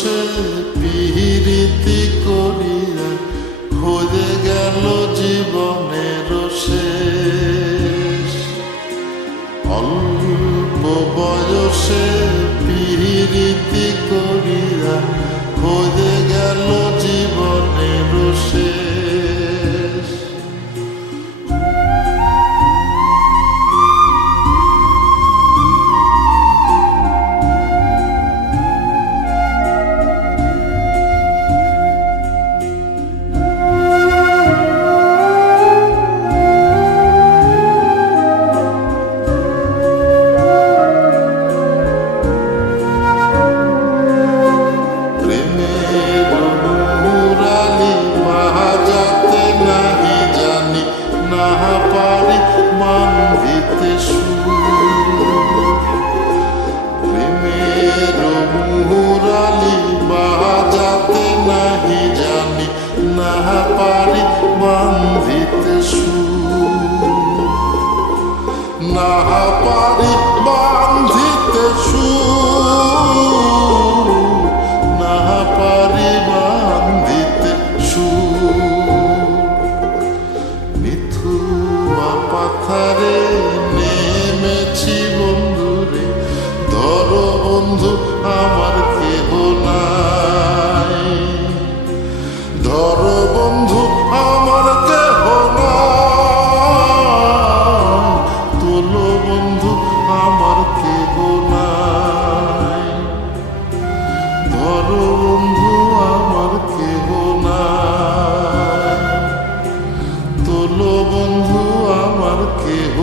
বয়সে পিরিতি করিয়া হয়ে গেল জীবনের শেষ। অল্প বয়সে পিরিতি করিয়া হয়ে গেল জীবনের শেষ। না পারি বান্ধিতে সুর, না পারি বান্ধিতে সুর। মিথুয়া পাথারে নেমেছি বন্ধুরে, ধরো বন্ধু আমার কেহ নাই, ধরো বন্ধু আমার কেহ নাই, তোলো বন্ধু আমার কেহ নাই, ধরো বন্ধু আমার কেহ নাই, তোলো বন্ধু আমার কেহ